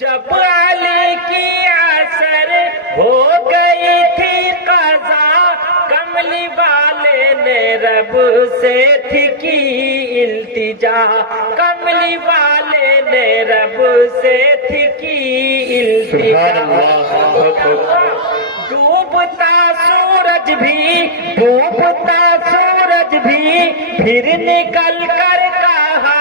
جب علی کی عصر ہو گئی تھی قضا، کملی والے نے رب سے تھی کی التجا، کملی والے نے رب سے تھی کی التجا۔ ڈوبتا سورج بھی پھر نکل کر کہا،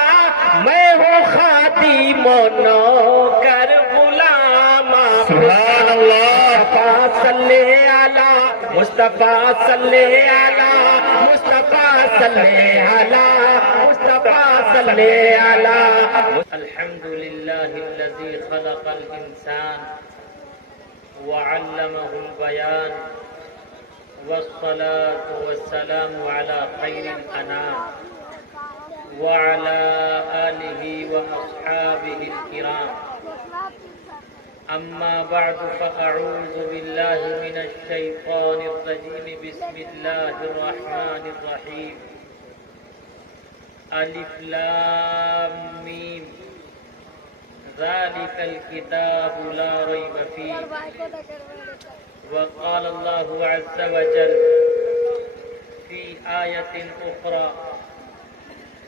میں ہوں خادم و نوکر غلام۔ سبحان اللہ، صلی علی مصطفیٰ، صلی علی مصطفیٰ، صلی علی مصطفیٰ، صلی علی۔ الحمد للہ الذی خلق الانسان وعلمه البيان، والصلاة والسلام على خير الأنام وعلى آله وأصحابه الكرام، أما بعد فأعوذ بالله من الشيطان الرجيم، بسم الله الرحمن الرحيم، ألف لام ميم، ذلك الكتاب لا ريب فيه۔ وقال الله عز وجل في آية أخرى،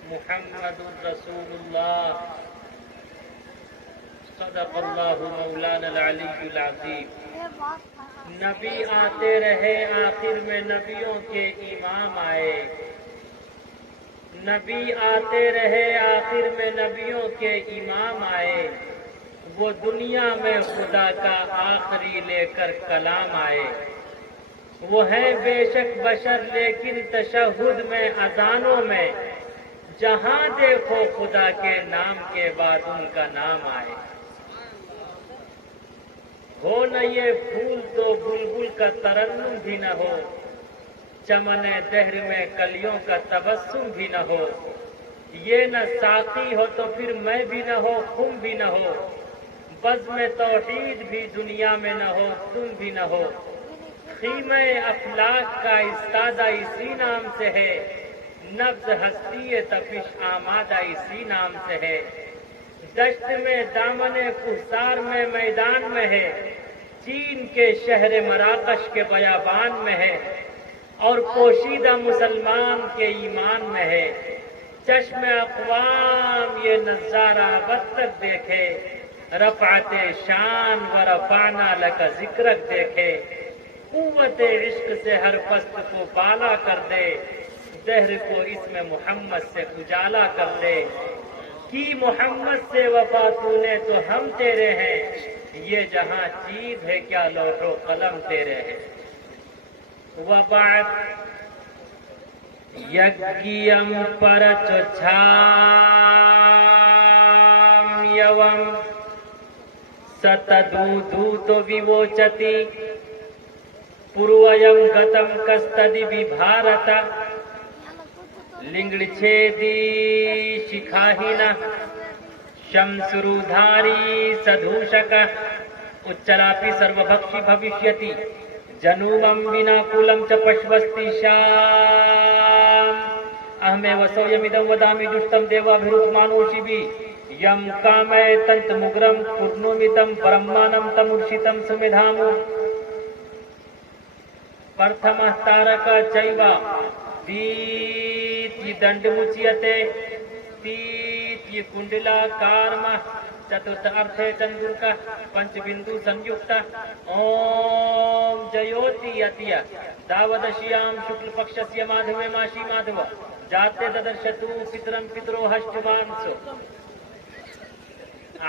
محمد رسول الله، صدق الله مولانا العلی العظیم۔ نبی آتے رہے، آخر میں نبیوں کے امام آئے، نبی آتے رہے، آخر میں نبیوں کے امام آئے، وہ دنیا میں خدا کا آخری لے کر کلام آئے۔ وہ ہیں بے شک بشر لیکن تشہد میں، اذانوں میں، جہاں دیکھو خدا کے نام کے بعد ان کا نام آئے۔ ہو نہ یہ پھول تو بلبل کا ترنم بھی نہ ہو، چمن دہر میں کلیوں کا تبسم بھی نہ ہو، یہ نہ ساقی ہو تو پھر میں بھی نہ ہو، خم بھی نہ ہو، بزم توحید بھی دنیا میں نہ ہو، تم بھی نہ ہو۔ خیمہ افلاک کا استادہ اسی نام سے ہے، نبض ہستی تپش آمادہ اسی نام سے ہے۔ دشت میں دامن کوہسار میں میدان میں ہے، چین کے شہر مراکش کے بیابان میں ہے، اور پوشیدہ مسلمان کے ایمان میں ہے۔ چشم اقوام یہ نظارہ اب تک دیکھے، رفعت شان و رفعنا لک ذکرک دیکھے۔ قوت عشق سے ہر پست کو بالا کر دے، دہر کو اسم محمد سے اجالا کر دے۔ کی محمد سے وفا تو نے تو ہم تیرے ہیں، یہ جہاں چیز ہے کیا لوح و قلم تیرے ہیں۔ وبعد یگیم پرچ چھام یوم ستدودوت ویوچتی پورویم گتم کستدی بھارت لنگڑچھیدی شکاہینا شمسرودھاری سدھوشک اچلاپی سروبھکشی بھوشیتی جنوبم ویناکولم چ پشوستی شام اہمے وسویمدم ودا جشتم دیوابھیروپمانوشیبی یم کامے تنت مگرم پورنومیتم برہمانم تمرشیتم سمیدھامو پرتھمہ تارکا چیوا دیتی دنڈ مچیتے تیتی کنڈلا کارما چترتھ ارتھے چندرکا پنچ بندو سنیکتا اوم جیوتی اتیہ داودشیام شکل پکشسیہ مادھوے ماشی مادھو جاتے ددرشتو پترم پترو ہشٹمانسو۔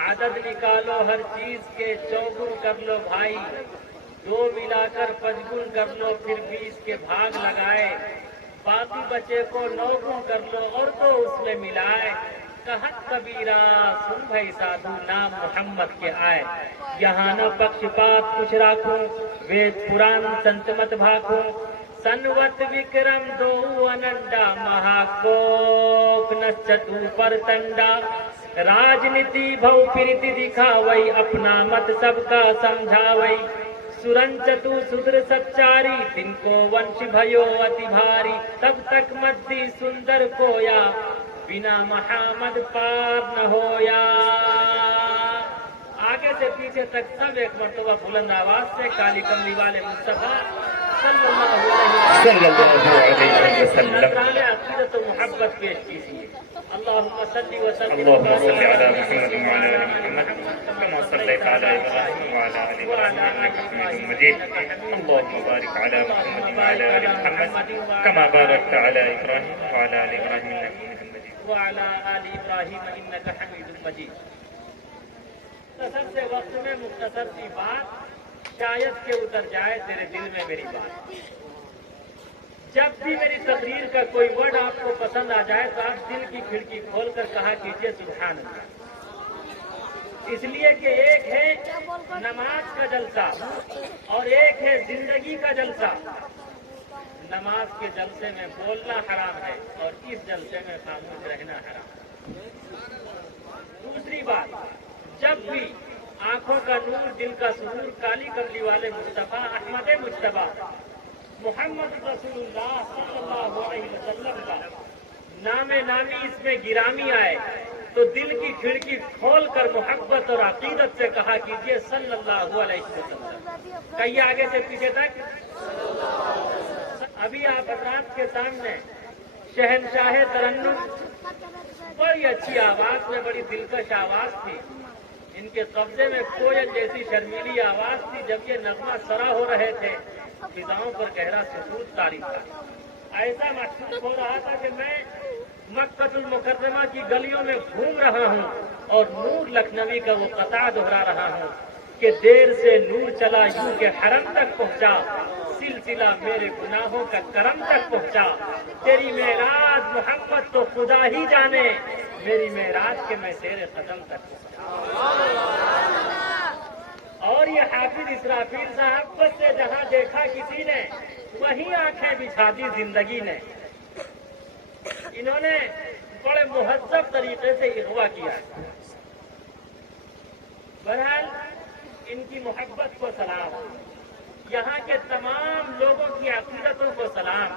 عدد نکالو ہر چیز کے، چوگن کر لو بھائی، دو ملا کر پچگن کر لو، پھر 20 کے بھاگ لگائے، باقی بچے کو 9 گن کر لو اور تو اس میں ملائے۔ کہت کبیرہ سن بھائی سادھو، نام محمد کے آئے، یہاں نہ پکش پات کچھ راکھوں، وید پران سنت مت بھاکھوں، سنوت وکرم دو اننڈا مہاکوک نچتو پر تنڈا، راجنیتی بھو پھرتی دکھاوئی، اپنا مت سب کا سمجھاوئی، سرنچتو سدر سچاری، تن کو ونش بھیو اتی بھاری، تب تک مدی سندر کویا، بنا محمد پار نہ ہویا۔ آگے پیچھے تک سب ایک مرتبہ بلند آواز سے کالی کملی والے مصطفیٰ صلی اللہ علیہ وسلم عقیدت و محبت پیش کیجیے. اللهم صل وسلم اللهم صل على محمد وعلى ال محمد كما صليت على ابراهيم وعلى ال ابراهيم انك حميد مجيد. اللهم بارك على محمد وعلى ال محمد كما باركت على ابراهيم وعلى ال ابراهيم انك حميد مجيد. وعلى آل ابراہیم انک حمید مجید. مختصر سے وقت میں مختصر سی بات شاید کہ اتر جائے تیرے دل میں میری بات. جب بھی میری تقریر کا کوئی ورڈ آپ کو پسند آ جائے تو آپ دل کی کھڑکی کھول کر کہا کیجیے سبحان اللہ. اس لیے کہ ایک ہے نماز کا جلسہ اور ایک ہے زندگی کا جلسہ. نماز کے جلسے میں بولنا حرام ہے اور اس جلسے میں خاموش رہنا حرام. دوسری بات، جب بھی آنکھوں کا نور دل کا سرور کالی کملی والے مصطفیٰ احمد مجتبیٰ محمد رسول اللہ صلی اللہ علیہ وسلم کا نام نامی اس میں گرامی آئے تو دل کی کھڑکی کھول کر محبت اور عقیدت سے کہا کیجیے صلی اللہ علیہ وسلم. کہیے آگے سے پیچھے تک. ابھی آپ حضرات کے سامنے شہنشاہ ترنم بڑی اچھی آواز میں بڑی دلکش آواز تھی. ان کے قبضے میں کوئل جیسی شرمیلی آواز تھی. جب یہ نغمہ سرا ہو رہے تھے فضاؤں پر گہرا سکوت طاری تھا. ایسا محسوس ہو رہا تھا کہ میں مکہ المکرمہ کی گلیوں میں گھوم رہا ہوں اور نور لکھنوی کا وہ قطع دہرا رہا ہوں کہ دیر سے نور چلا یوں کہ حرم تک پہنچا, سلسلہ میرے گناہوں کا کرم تک پہنچا. تیری معراج محبت تو خدا ہی جانے, میری معراج کے میں تیرے قدم تک پہنچا. اور یہ حافظ اسرافیل صاحب بس سے جہاں دیکھا کسی نے وہیں آنکھیں بچھا دی زندگی نے. انہوں نے بڑے مہذب طریقے سے اغوا کیا. بہرحال ان کی محبت کو سلام, یہاں کے تمام لوگوں کی عقیدتوں کو سلام,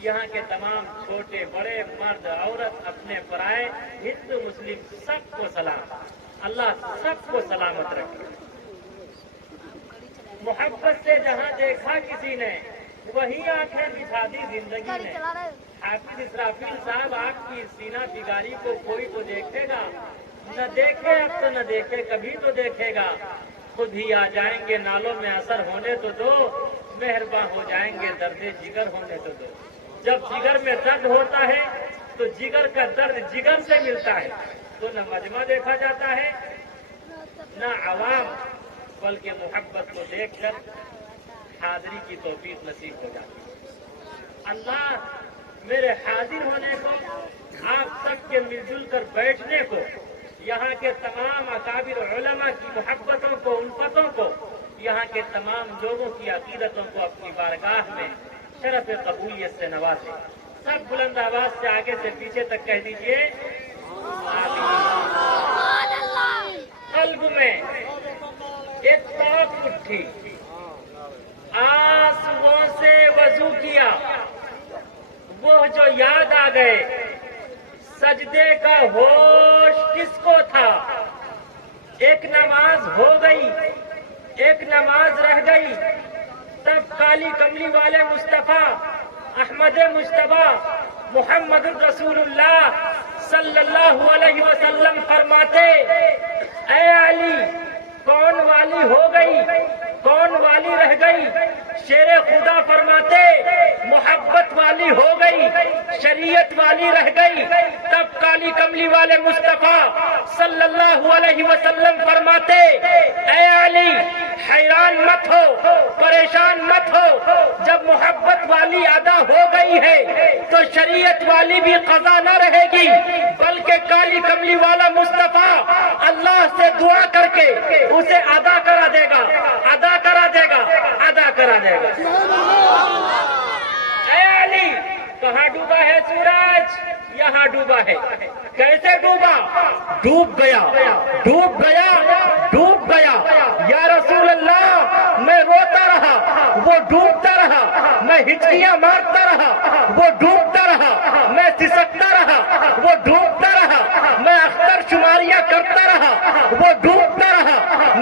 یہاں کے تمام چھوٹے بڑے مرد عورت اپنے پرائے ہندو مسلم سب کو سلام. اللہ سب کو سلامت رکھے. محبت سے جہاں دیکھا کسی نے وہی آنکھیں بچھا دی زندگی نے. حافظ اسرافیل صاحب آپ کی سینہ بگاری کو کوئی تو دیکھے گا, نہ دیکھے اب تو نہ دیکھے کبھی تو دیکھے گا. خود ہی آ جائیں گے نالوں میں اثر ہونے تو دو, مہرباں ہو جائیں گے درد جگر ہونے تو دو. جب جگر میں درد ہوتا ہے تو جگر کا درد جگر سے ملتا ہے, تو نہ مجمع دیکھا جاتا ہے نہ عوام, بلکہ محبت کو دیکھ کر حاضری کی توفیق نصیب ہو جاتی ہے. اللہ میرے حاضر ہونے کو, آپ سب کے مل جل کر بیٹھنے کو, یہاں کے تمام اکابر علماء کی محبتوں کو, الفتوں کو, یہاں کے تمام لوگوں کی عقیدتوں کو اپنی بارگاہ میں شرف قبولیت سے نوازے. سب بلند آواز سے آگے سے پیچھے تک کہہ دیجئے قلب میں ایک توق اٹھی, آنسوؤں سے وضو کیا, وہ جو یاد آ گئے سجدے کا ہوش کس کو تھا. ایک نماز ہو گئی ایک نماز رہ گئی, تب کالی کملی والے مصطفیٰ احمد مجتبیٰ محمد رسول اللہ صلی اللہ علیہ وسلم فرماتے, اے علی کون والی ہو گئی کون والی رہ گئی. شیر خدا فرماتے محبت والی ہو گئی شریعت والی رہ گئی. تب کالی کملی والے مصطفیٰ صلی اللہ علیہ وسلم فرماتے, اے علی حیران مت ہو پریشان مت ہو, جب محبت والی ادا ہو گئی ہے تو شریعت والی بھی قضا نہ رہے گی, بلکہ کالی کملی والا مصطفیٰ اللہ سے دعا کر کے اسے ادا کرا دے گا, ادا کرا دے گا, ادا کرا دے گا. اے علی کہاں ڈوبا ہے سورج, یہاں ڈوبا ہے. کیسے ڈوبا؟ ڈوب گیا ڈوب گیا ڈوب گیا. یا رسول اللہ میں روتا رہا وہ ڈوبتا رہا, میں ہچکیاں مارتا رہا وہ ڈوبتا رہا, میں سسکتا رہا وہ ڈوبتا رہا, میں اختر شماریاں کرتا رہا وہ ڈوبتا رہا,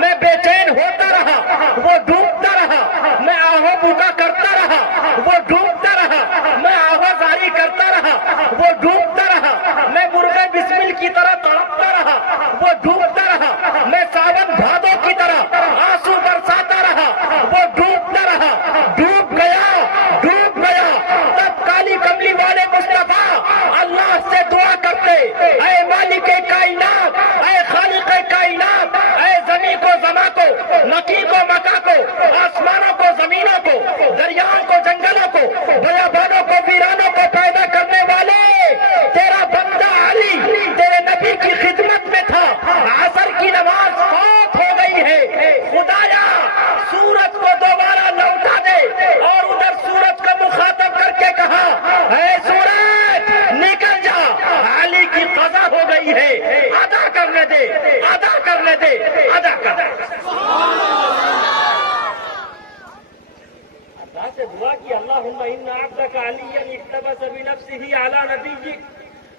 بنفسه على نبيك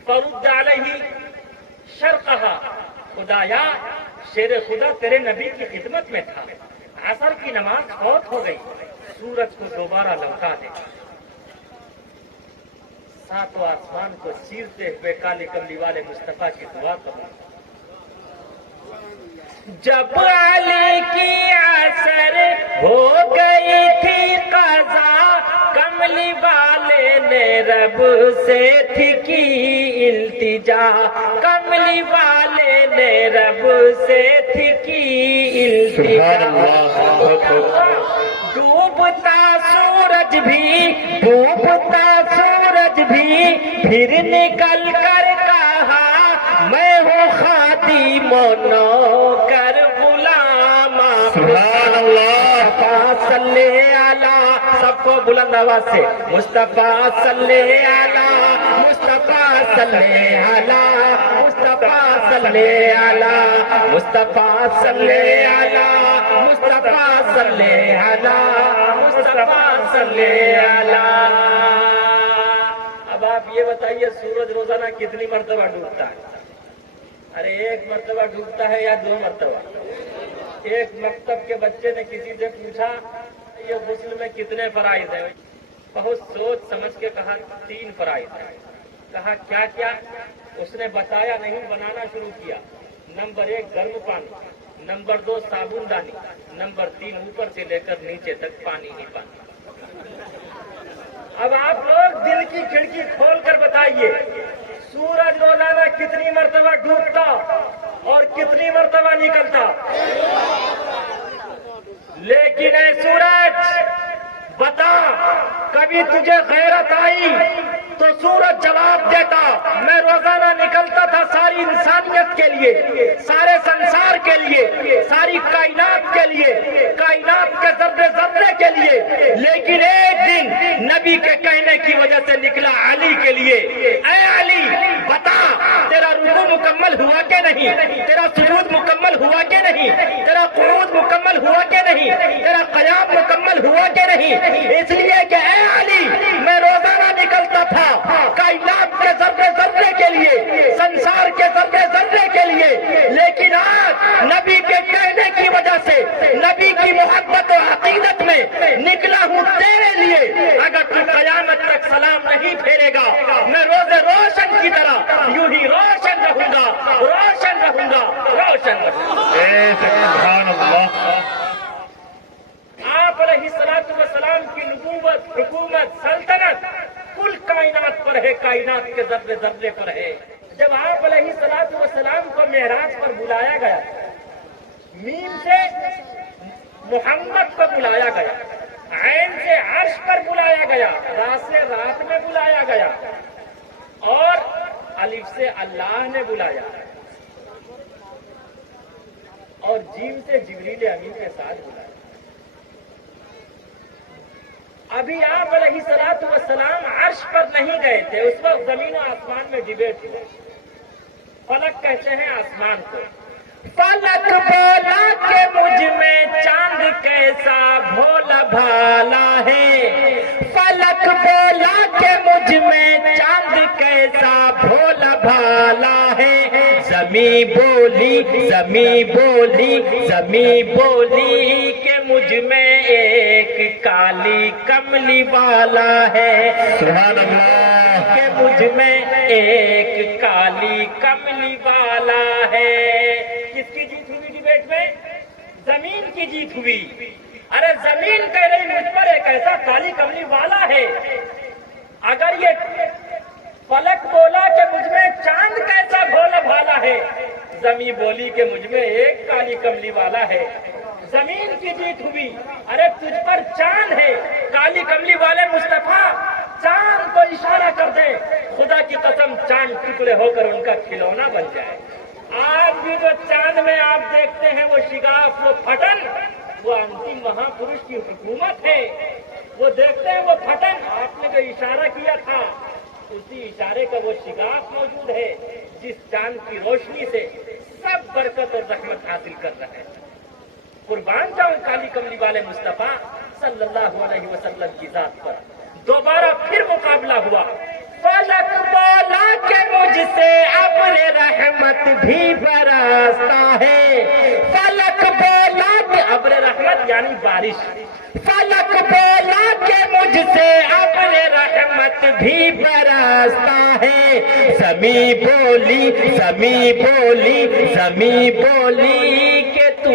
فرد عليه شرقها. خدایا شیر خدا تیرے نبی کی خدمت میں تھا، عصر کی نماز فوت ہو گئی، سورج کو دوبارہ لوٹا دے. ساتوں آسمان کو چیرتے ہوئے کالی کملی والے مصطفیٰ کی دعا کروں. جب علی کی عصر ہو گئی تھی قضا، کملی والے نے رب سے تھی کی التجا، کملی والے نے رب سے تھی کی التجا. ڈوبتا سورج بھی پھر نکل کر کہا میں ہوں خادم و نوکر غلام. سبحان اللہ. صلی علی، سب کو بلند آواز سے مصطفیٰ صلی علی، مصطفیٰ صلی علی، مصطفیٰ صلی علی، مصطفیٰ صلی علی، مصطفیٰ صلی علی، مصطفیٰ صلی علی. اب آپ یہ بتائیے سورج روزانہ کتنی مرتبہ ڈوبتا ہے؟ ارے ایک مرتبہ ڈوبتا ہے یا 2 مرتبہ؟ ایک مکتب کے بچے نے کسی سے پوچھا یہ غسل میں کتنے فرائض ہیں؟ بہت سوچ سمجھ کے کہا 3 فرائض ہیں. کہا کیا کیا؟ اس نے بتایا نہیں، بنانا شروع کیا. نمبر 1 گرم پانی، نمبر 2 صابن دانی، نمبر 3 اوپر سے لے کر نیچے تک پانی ہی پانی. اب آپ لوگ دل کی کھڑکی کھول کر بتائیے سورج روزانہ کتنی مرتبہ ڈوبتا اور کتنی مرتبہ نکلتا؟ لیکن اے سورج بتا، کبھی تجھے غیرت آئی تو سورج جواب دیتا میں روزانہ نکلتا تھا ساری انسانیت کے لیے، سارے سنسار کے لیے، ساری کائنات کے لیے، کائنات کے ذرے ذرے کے لیے. لیکن ایک دن نبی کے کہنے کی وجہ سے نکلا علی کے لیے. اے علی بتا، تیرا رکوع مکمل ہوا کہ نہیں؟ تیرا سجود مکمل ہوا کہ نہیں؟ تیرا قعود مکمل ہوا کہ نہیں؟ تیرا قیام مکمل ہوا کہ نہیں؟ اس لیے کہ اے علی میں روزانہ نکلتا تھا کائنات کے ذرے ذرے کے لیے، سنسار کے ذرے ذرے کے لیے. لیکن آج نبی کے کہنے کی وجہ سے، نبی کی محبت و عقیدت میں نکلا ہوں تیرے لیے. اگر تو قیامت تک سلام نہیں پھیرے گا میں روز روشن کی طرح یوں ہی روشن رہوں گا، روشن رہوں گا، روشن رہوں گا. سبحان اللہ. آپ علیہ الصلوۃ والسلام کی نبوت، حکومت، سلطنت کل کائنات پر ہے، کائنات کے ذرے ذرے پر ہے. جب آپ علیہ الصلوۃ والسلام کو معراج پر بلایا گیا، میم سے محمد کو بلایا گیا، عین سے عرش پر بلایا گیا، را سے رات میں بلایا گیا، اور الف سے اللہ نے بلایا، اور جیم سے جبریل امین کے ساتھ بلایا. ابھی آپ علیہ الصلوۃ والسلام عرش پر نہیں گئے تھے، اس وقت زمین و آسمان میں ڈبیٹ ہوئی. فلک کہتے ہیں آسمان کو. فلک بولا کہ مجھ میں چاند کیسا بھولا بھالا ہے، فلک بولا کہ مجھ میں چاند کیسا بھولا بھالا ہے. زمیں بولی، زمیں بولی، زمیں بولی کہ مجھ میں ایک کالی کملی والا ہے. سبحان اللہ. کہ مجھ میں ایک کالی کملی والا ہے. کس کی جیت ہوئی ڈیبیٹ میں؟ زمین کی جیت ہوئی. ارے زمین کہہ رہی مجھ پر ایک ایسا کالی کملی والا ہے. اگر یہ فلک بولا کہ مجھ میں چاند کیسا بھولا بھالا ہے، زمین بولی کہ مجھ میں ایک کالی کملی والا ہے. زمین کی جیت ہوئی. ارے تجھ پر چاند ہے، کالی کملی والے مصطفیٰ چاند کو اشارہ کر دے، خدا کی قسم چاند ٹکڑے ہو کر ان کا کھلونا بن جائے. آج بھی جو چاند میں آپ دیکھتے ہیں وہ شگاف، وہ پھٹن، وہ انتم مہا پروش کی حکومت ہے. وہ دیکھتے ہیں وہ پھٹن، آپ نے جو اشارہ کیا تھا اسی اشارے کا وہ شگاف موجود ہے جس چاند کی روشنی سے سب برکت اور رحمت حاصل کر رہے ہیں. قربان جاؤں کالی کملی والے مصطفیٰ صلی اللہ علیہ وسلم کی ذات پر. دوبارہ پھر مقابلہ ہوا. فلک بولا کہ مجھ سے ابر رحمت بھی برستا ہے، فلک بولا کہ ابر رحمت یعنی بارش، فلک بولا کہ مجھ سے ابر رحمت بھی برستا ہے، زمین بولی زمین بولی زمین بولی کہ تو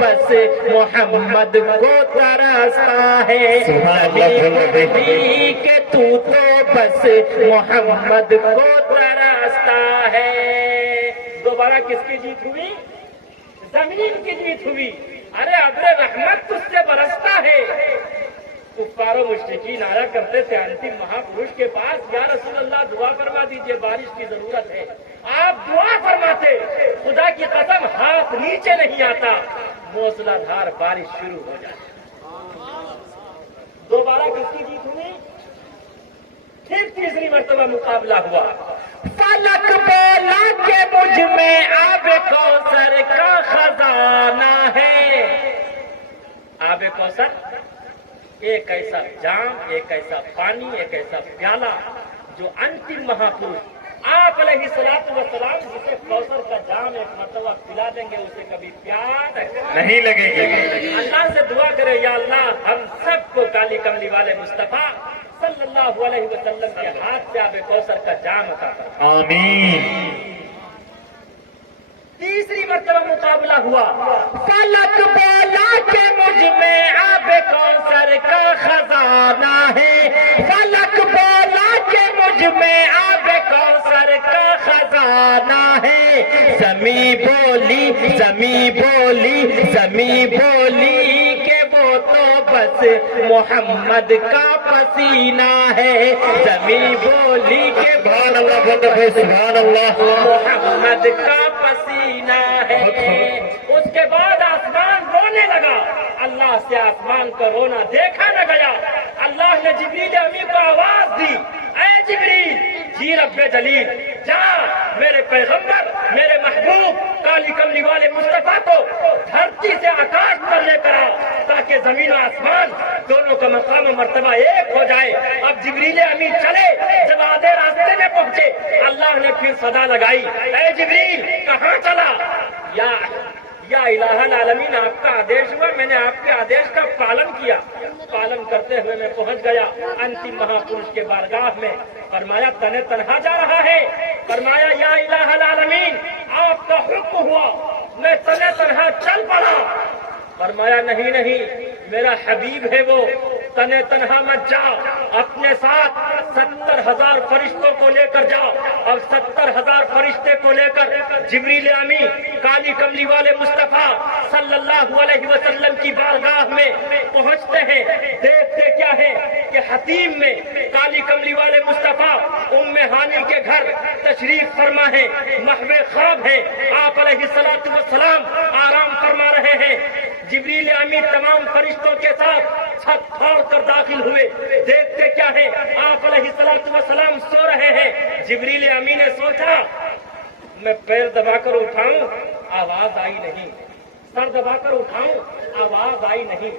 بس محمد کو ترستا ہے، زمین بولی کہ تو بس محمد کو ترستا ہے۔ دوبارہ کس کی جیت ہوئی؟ زمین کی جیت ہوئی۔ ارے ابر رحمت تجھ سے برستا ہے۔ کفار و مشرکین آیا کرتے تھے انتم مہاپروش کے پاس، یا رسول اللہ دعا فرما دیجئے، بارش کی ضرورت ہے۔ آپ دعا فرماتے، خدا کی قسم ہاتھ نیچے نہیں آتا، موسلا دھار بارش شروع ہو جاتی۔ دوبارہ کس کی جیت ہوئی؟ پھر تیسری مرتبہ مقابلہ ہوا۔ فلک بولا کہ مجھ میں آب کوثر کا خزانہ ہے، آب کوثر ایک ایسا جام، ایک ایسا پانی، ایک ایسا پیالہ جو انتم مہاپروش آپ علیہ الصلوۃ والسلام جسے کوثر کا جام ایک مرتبہ پلا دیں گے اسے کبھی پیاس نہیں لگے گی۔ اللہ سے دعا کرے، یا اللہ ہم سب کو کالی کملی والے مصطفیٰ صلی اللہ علیہ وسلم کے ہاتھ سے آب کوثر کا جام عطا فرما۔ آمین۔ تیسری مرتبہ مقابلہ ہوا۔ فلک بولا کہ مجھ میں آب کوثر کا خزانہ ہے، فلک بولا کہ مجھ میں آب کوثر کا خزانہ ہے، زمین بولی زمین بولی زمین بولی کہ وہ تو بس محمد کا پسینہ ہے، زمین بولی کہ سبحان اللہ، سبحان اللہ۔ محمد کا پسینہ ہے۔ اس کے بعد آسمان رونے لگا، اللہ سے آسمان کا رونا دیکھا نہ گیا۔ اللہ نے جبریل امی کو آواز دی، اے جبریل جی رب جلیل جا میرے پیغمبر میرے محبوب کالی کملی والے مصطفیٰ کو دھرتی سے آکاش پر لے کر آ تاکہ زمین و آسمان دونوں کا مقام و مرتبہ ایک ہو جائے۔ اب جبریل امی چلے، جب آدھے راستے میں پہنچے اللہ نے پھر صدا لگائی، اے جبریل کہاں چلا؟ یا الہ العالمین آپ کا آدیش ہوا، میں نے آپ کے آدیش کا پالن کیا، پالن کرتے ہوئے میں پہنچ گیا انتم مہاپروش کے بارگاہ میں۔ فرمایا تنے تنہا جا رہا ہے؟ فرمایا یا الہ العالمین آپ کا حکم ہوا میں تنے تنہا چل پڑا۔ فرمایا نہیں نہیں میرا حبیب ہے وہ، تنے تنہا مت جا، اپنے ساتھ 70,000 فرشتوں کو لے کر جا۔ اور 70,000 فرشتے کو لے کر جبریل امی کالی کملی والے مصطفیٰ صلی اللہ علیہ وسلم کی بارگاہ میں پہنچتے ہیں۔ دیکھتے کیا ہے کہ حتیم میں کالی کملی والے مصطفیٰ ام ہانی کے گھر تشریف فرما ہے، محو خواب ہے، آپ علیہ الصلوۃ والسلام آرام فرما رہے ہیں۔ جبریل امی تمام فرشتوں کے ساتھ چھت پھاڑ کر داخل ہوئے۔ دیکھتے کیا ہے آپ علیہ الصلوۃ والسلام سو رہے ہیں۔ جبریل امی نے سوچا میں پیر دبا کر اٹھاؤں، آواز آئی نہیں، سر دبا کر اٹھاؤں، آواز آئی نہیں،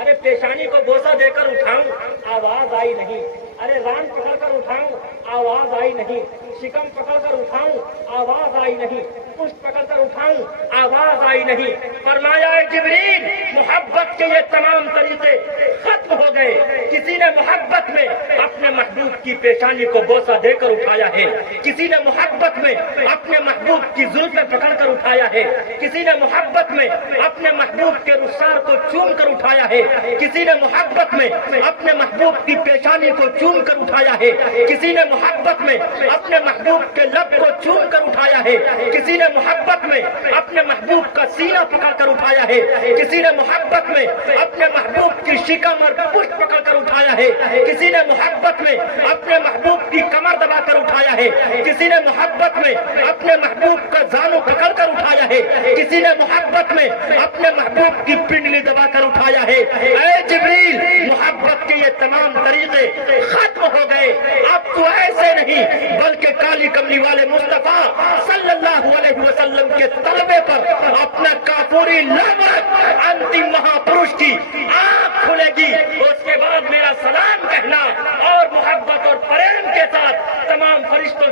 ارے پیشانی کو بوسہ دے کر اٹھاؤں، آواز آئی نہیں، ارے ران پکڑ کر اٹھاؤں، آواز آئی نہیں، شکم پکڑ کر اٹھاؤں، آواز آئی نہیں، پشت پکڑ کر اٹھاؤں، آواز آئی نہیں۔ فرمایا اے جبریل محبت کے یہ تمام طریقے ختم ہو گئے۔ کسی نے محبت میں اپنے محبوب کی پیشانی کو بوسہ دے کر اٹھایا ہے، کسی نے محبت میں اپنے محبوب کی زلفیں پکڑ کر اٹھایا ہے، کسی نے محبت میں اپنے محبوب کے رخسار کو چوم کر اٹھایا ہے، کسی نے محبت میں اپنے محبوب کی پیشانی کو چوم کر اٹھایا ہے، کسی نے محبت میں اپنے محبوب کے لب کو چوم کر اٹھایا ہے، کسی نے محبت میں اپنے محبوب کا سینہ پکڑ کر اٹھایا ہے، کسی نے محبت میں اپنے محبوب کی شکم اور پشت پکڑ کر اٹھایا ہے، کسی نے محبت میں اپنے محبوب کی کمر دبا کر اٹھایا ہے، کسی نے محبت میں اپنے محبوب کا زانو پکڑ کر اٹھایا ہے، کسی نے محبت میں اپنے محبوب کی پنڈلی دبا کر اٹھایا ہے۔ اے جبریل محبت کے یہ تمام طریقے ختم ہو گئے، اب تو ایسے نہیں بلکہ کالی کملی والے مصطفیٰ صلی اللہ علیہ وسلم کے طلبے پر اپنا کافوری لعنت انتم مہاپروش کی آنکھ کھلے گی، اس کے بعد میرا سلام کہنا اور محبت اور پریم کے ساتھ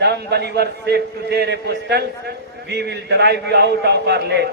Dumb believers said to their apostles, we will drive you out of our land.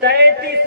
33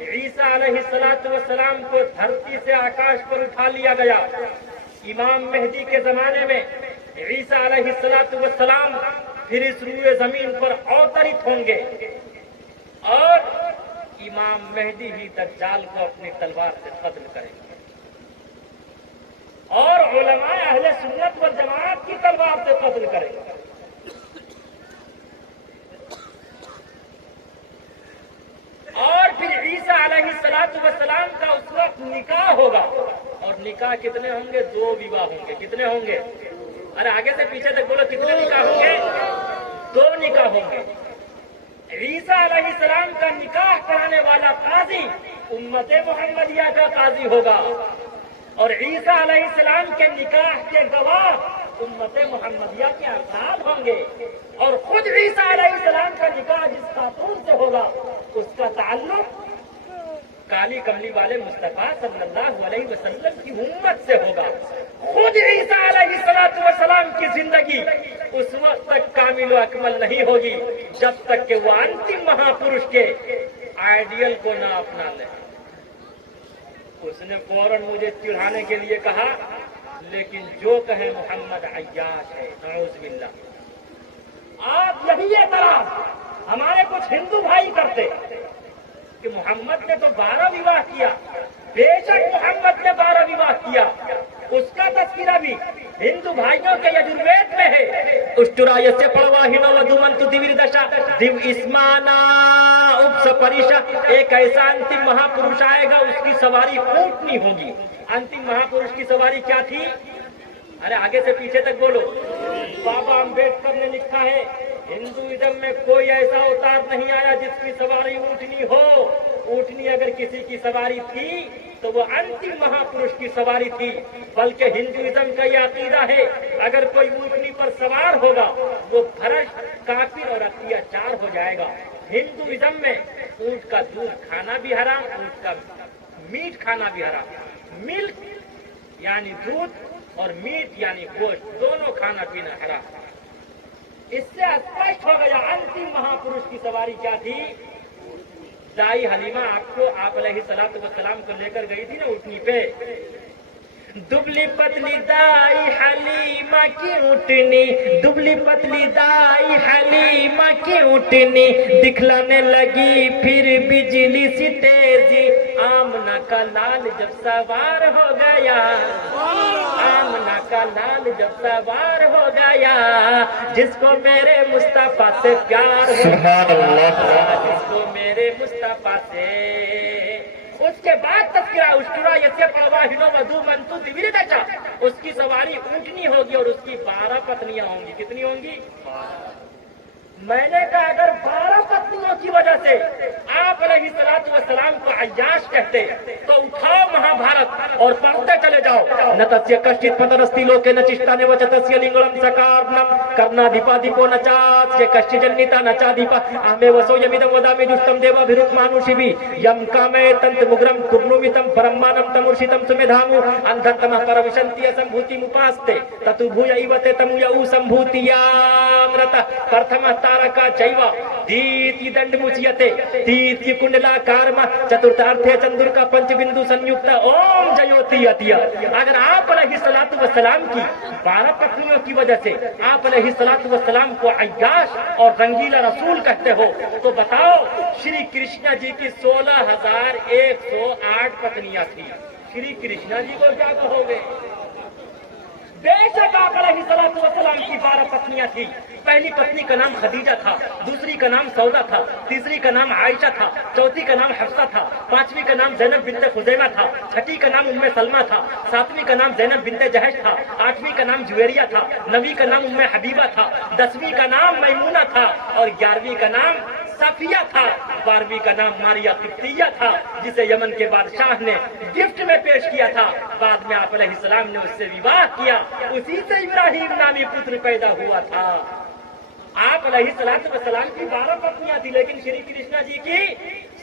عیسیٰ علیہ السلام کو دھرتی سے آکاش پر اٹھا لیا گیا. امام مہدی کے زمانے میں عیسیٰ علیہ السلام پھر اس روئے زمین پر اوترت ہوں گے اور امام مہدی ہی دجال کو اپنی تلوار سے قتل کریں گے اور علماء اہل سنت والجماعت کی تلوار سے قتل کریں گے. اور پھر عیسیٰ علیہ السلام کا اس وقت نکاح ہوگا اور نکاح کتنے ہوں گے؟ 2 وواہ ہوں گے. کتنے ہوں گے؟ ارے آگے سے پیچھے تک بولو, کتنے نکاح ہوں گے؟ 2 نکاح ہوں گے. عیسیٰ علیہ السلام کا نکاح کرانے والا قاضی امت محمدیہ کا قاضی ہوگا اور عیسیٰ علیہ السلام کے نکاح کے گواہ امت محمدیہ کے افراد ہوں گے اور خود عیسیٰ علیہ السلام کا نکاح جس خاتون سے ہوگا اس کا تعلق کالی کملی والے مصطفیٰ صلی اللہ علیہ وسلم کی امت سے ہوگا. خود عیسیٰ علیہ السلام کی زندگی اس وقت تک کامل و اکمل نہیں ہوگی جب تک کہ وہ انتم مہاپرش کے آئیڈیل کو نہ اپنا لے. اس نے فوراً مجھے چڑھانے کے لیے کہا, لیکن جو کہے محمد عیاش ہے, نعوذ باللہ. آپ یہی اعتراض ہمارے کچھ ہندو بھائی کرتے کہ محمد نے تو 12 وواہ کیا. بے شک محمد نے 12 وواہ کیا, اس کا تذکرہ بھی ہندو بھائیوں کے یجروید میں ہے. اشترا یسے پڑواہینو ودومنتو دیوردشا دیو اسمانا اپس پریشا. ایک ایسا انتم مہاپروش آئے گا, اس کی سواری اونٹنی ہوگی. انتم مہاپروش کی سواری کیا تھی؟ ارے آگے سے پیچھے تک بولو. بابا امبیڈکر نے لکھا ہے ہندوازم میں کوئی ایسا اوتار نہیں آیا جس کی سواری اونٹنی ہو. اونٹنی اگر کسی کی سواری تھی تو وہ انتم مہاپروش کی سواری تھی. بلکہ ہندوازم کا یہ عقیدہ ہے اگر کوئی اونٹنی پر سوار ہوگا وہ بھرش, کافر اور اتیاچار ہو جائے گا. ہندوازم میں اونٹ کا دودھ کھانا بھی حرام, اونٹ کا میٹ کھانا بھی حرام. ملک یعنی دودھ اور میٹ یعنی گوشت دونوں کھانا پینا حرام. اس سے اسپشٹ ہو گیا انتم مہاپروش کی سواری کیا تھی. دائی حلیمہ آپ علیہ السلام کو لے کر گئی تھی نا اونٹنی پہ. دبلی پتلی دائی حلیمہ کی اونٹنی, دبلی پتلی دائی حلیمہ کی اونٹنی دکھلانے لگی پھر بجلی سی تیزی. آمنہ کا لال جب سوار ہو گیا, آمنہ کا لال جب سوار ہو گیا, جس کو میرے مصطفیٰ سے پیار ہو گیا, جس کو میرے مصطفیٰ سے. اس کے بعد تذکرہ اشترا یسے پرواہنو ودومنتو دیوردشا. اس کی سواری اونٹنی ہوگی اور اس کی 12 پتنیاں ہوں گی. کتنی ہوں گی؟ میں نے کہا اگر 12 پتنیوں کی وجہ سے آپ علیہ السلام کو عیاش کہتے تو اٹھاؤ مہابھارت اور پڑھتے چلے جاؤ. نتسیہ کشچت پترستی لوکے نچشتانے وچتسیہ لنگلم سکارنم کرنا دیپا دیپو نچاسیہ کشچ جنیتا نچا دیپا آمے وسو یمیدم ودامی جستم دیوا بھرت مانوشی بھی یم کامے تنت مگرم کرنومیتم پرمانم تمرشتم سمیدھامو اندھنتمہ پروشنتی اسمبھوتی مپاستے تتو بھویا ایوتے تمو یعو سمبھوتیام رتا پرتھمہ تارکا چیوا دیتی دنڈ مچیتے دیتی کنڈلا کارما چترتارتھے چندر کا پنچ بندو سنیکتا اوم جیوتی اتیا. اگر آپ علیہ السلام کی 12 پتنیوں کی وجہ سے آپ علیہ السلام کو عیاش اور رنگیلا رسول کہتے ہو تو بتاؤ شری کرشنا جی کی 16,108 پتنیاں تھیں. شری کرشنا جی کو کیا کہو گے؟ بے شک آپ علیہ السلام کی 12 پتنیاں تھیں. پہلی پتنی کا نام خدیجہ تھا, دوسری کا نام سودا تھا, تیسری کا نام عائشہ تھا, چوتھی کا نام حفصہ تھا, پانچویں کا نام زینب بنت خزیمہ تھا, چھٹی کا نام ام سلمہ تھا, ساتویں کا نام زینب بنت جہش تھا, آٹھویں کا نام جویریہ تھا, نویں کا نام ام حبیبہ تھا, 10ویں کا نام میمونہ تھا اور 11ویں کا نام صفیہ تھا, 12ویں کا نام ماریا قبطیہ تھا جسے یمن کے بادشاہ نے گفٹ میں پیش کیا تھا. بعد میں آپ علیہ السلام نے اس سے وواہ کیا, اسی سے ابراہیم نامی پتر پیدا ہوا تھا. آپ علیہ السلام کی 12 پتنیاں تھی لیکن شری کرشنا جی کی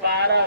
12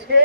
6।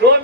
2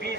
20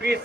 20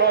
9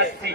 80।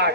8,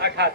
88।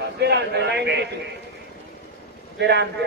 92, 92।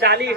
40,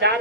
4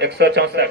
164।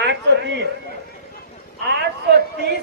830। 830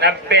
90,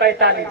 45।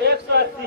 180।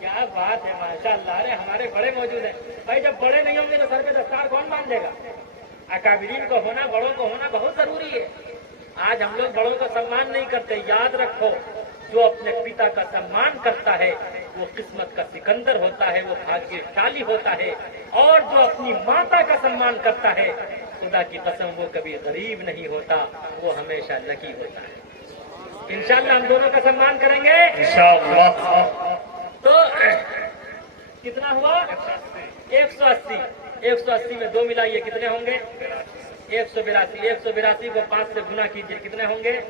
کیا بات ہے ماشاءاللہ. ارے ہمارے بڑے موجود ہیں بھائی. جب بڑے نہیں ہوں گے تو سر پہ دستار کون باندھے گا؟ اکابرین کو ہونا، بڑوں کو ہونا بہت ضروری ہے. آج ہم لوگ بڑوں کا سمان نہیں کرتے. یاد رکھو جو اپنے پتا کا سمان کرتا ہے وہ قسمت کا سکندر ہوتا ہے، وہ بھاگیشالی ہوتا ہے. اور جو اپنی ماتا کا سمان کرتا ہے خدا کی قسم وہ کبھی غریب نہیں ہوتا، وہ ہمیشہ لکی ہوتا ہے. انشاءاللہ ہم دونوں کا سمان کریں گے انشاءاللہ. تو کتنا ہوا؟ 180. 180 میں 2 ملائیے کتنے ہوں گے؟ 182. 182 کو 5 سے گنا کیجیے کتنے ہوں گے؟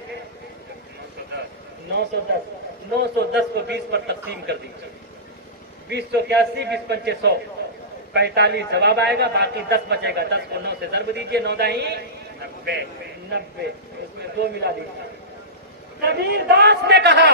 910. 910 کو 20 پر تقسیم کر دیجیے. 20 سو 81، 20 پنچے 100، 45 جواب آئے گا. باقی 10 بچے گا. 10 کو 9 سے ضرب دیجیے. 9 دہی 90. اس میں 2 ملا دیجیے. کبیر داس نے کہا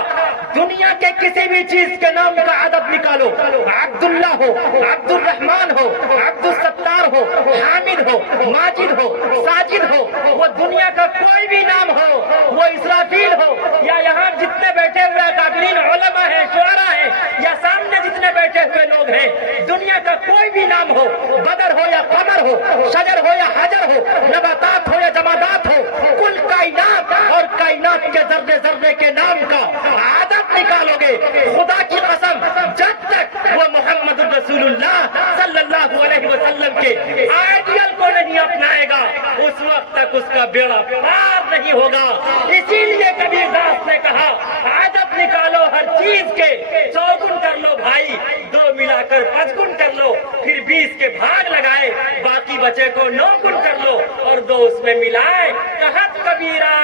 دنیا کے کسی بھی چیز کے نام کا عدد نکالو، عبداللہ ہو، عبد الرحمان ہو، عبد الستار ہو، حامد ہو، ماجد ہو، ساجد ہو، وہ دنیا کا کوئی بھی نام ہو، وہ اسرافیل ہو یا یہاں جتنے بیٹھے ہوئے اکابرین علماء ہیں، شعراء ہیں، یا سامنے جتنے بیٹھے ہوئے لوگ ہیں، دنیا کا کوئی بھی نام ہو، بدر ہو یا قمر ہو، شجر ہو یا حجر ہو، نباتات ہو یا جمادات ہو، کل کائنات اور کائنات کے ذرے ذرے کے نام کا عدد نکالو گے خدا کی قسم جب تک وہ محمد رسول اللہ صلی اللہ علیہ وسلم کے آئیڈیل کو نہیں اپنائے گا اس وقت تک اس کا بیڑا پار نہیں ہوگا. اسی لیے کبیر داس نے کہا عدد نکالو ہر چیز کے، 100 گن کر لو بھائی، 2 ملا کر 5 گن کر لو، پھر 20 کے بھاگ لگائے، باقی بچے کو 9 گن کر لو اور 2 اس میں ملائے. کہت کبیرہ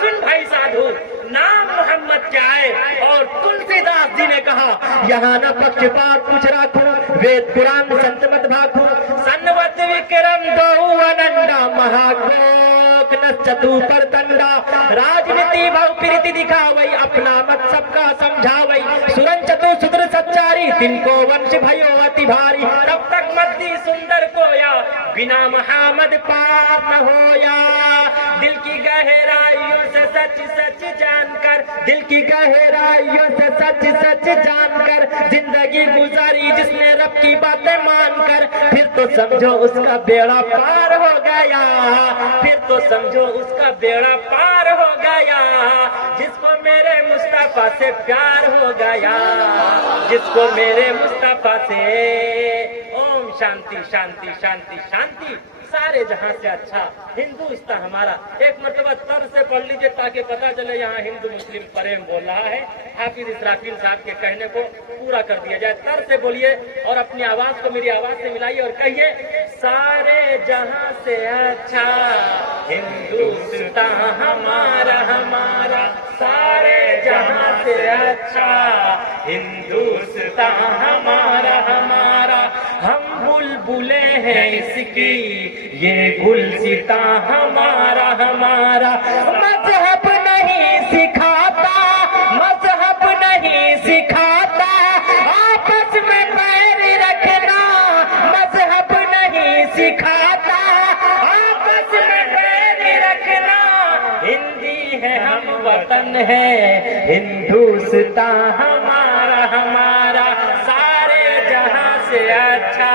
سن بھائی سادھو نام محمد کیا ہے. اور تلسی داس جی نے کہا یہاں نہ پکش پاک کچھ راکھو، وید قرآن سنت مت بھاکو، سنوت وکرم دو اننڈا مہاگوک نچتو پر تنڈا، راجنیتی بھو پریتی دکھاوئی، اپنا مت سب کا سمجھاوئی، سرنچتو سدر سچاری، تن کو ونش بھیو اتی بھاری، تب تک مدی سندر کویا، بنا محمد پار نہ ہویا. دل کی گہرائیوں سے سچ سچ جان کر، دل کی گہرائیوں سے سچ سچ جان کر، زندگی گزاری جس نے رب کی باتیں مان کر، پھر تو سمجھو اس کا بیڑا پار ہو گیا، پھر تو سمجھو اس کا بیڑا پار ہو گیا. جس کو میرے مصطفیٰ سے پیار ہو گیا، جس کو میرے مصطفیٰ سے اوم شانتی شانتی شانتی شانتی. سارے جہاں سے اچھا ہندوستان ہمارا. ایک مرتبہ تر سے پڑھ لیجئے تاکہ پتا چلے یہاں ہندو مسلم پریم بول رہا ہے. حافظ اسرافیل صاحب کے کہنے کو پورا کر دیا جائے. تر سے بولیے اور اپنی آواز کو میری آواز سے ملائیے اور کہیے سارے جہاں سے اچھا ہندوستان ہمارا ہمارا، سارے جہاں سے اچھا ہندوستان ہمارا ہمارا. ہم بلبلیں ہیں اس کی یہ گلستاں ہمارا ہمارا. مذہب نہیں سکھاتا، مذہب نہیں سکھاتا آپس میں پیر رکھنا، مذہب نہیں سکھاتا آپس میں پیر رکھنا. ہندی ہے ہم وطن ہے ہندوستان ہمارا ہمارا، سارے جہاں سے اچھا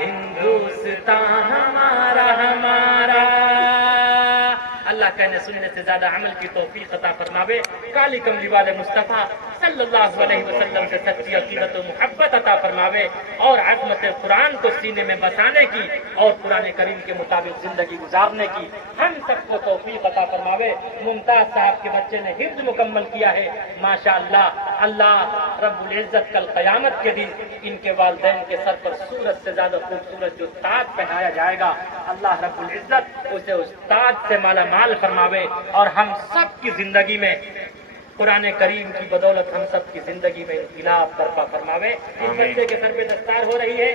ہندوستان ہمارا ہمارا. اللہ کہنے سننے سے زیادہ عمل کی توفیق عطا فرماوے. کالی کملی والے مصطفیٰ صلی اللہ علیہ وسلم سے سچی عقیدت و محبت عطا فرماوے اور عظمت قرآن کو سینے میں بسانے کی اور قرآن کریم کے مطابق زندگی گزارنے کی ہم سب کو توفیق عطا فرماوے. ممتاز صاحب کے بچے نے حفظ مکمل کیا ہے ماشاءاللہ. اللہ رب العزت کل قیامت کے دن ان کے والدین کے سر پر سورج سے زیادہ خوبصورت جو تاج پہنایا جائے گا اللہ رب العزت اسے اس تاج سے مالا مال فرماوے اور ہم سب کی زندگی میں قرآن کریم کی بدولت ہم سب کی زندگی میں انقلاب برپا فرماوے. اس بچے کے سر پہ دستار ہو رہی ہے.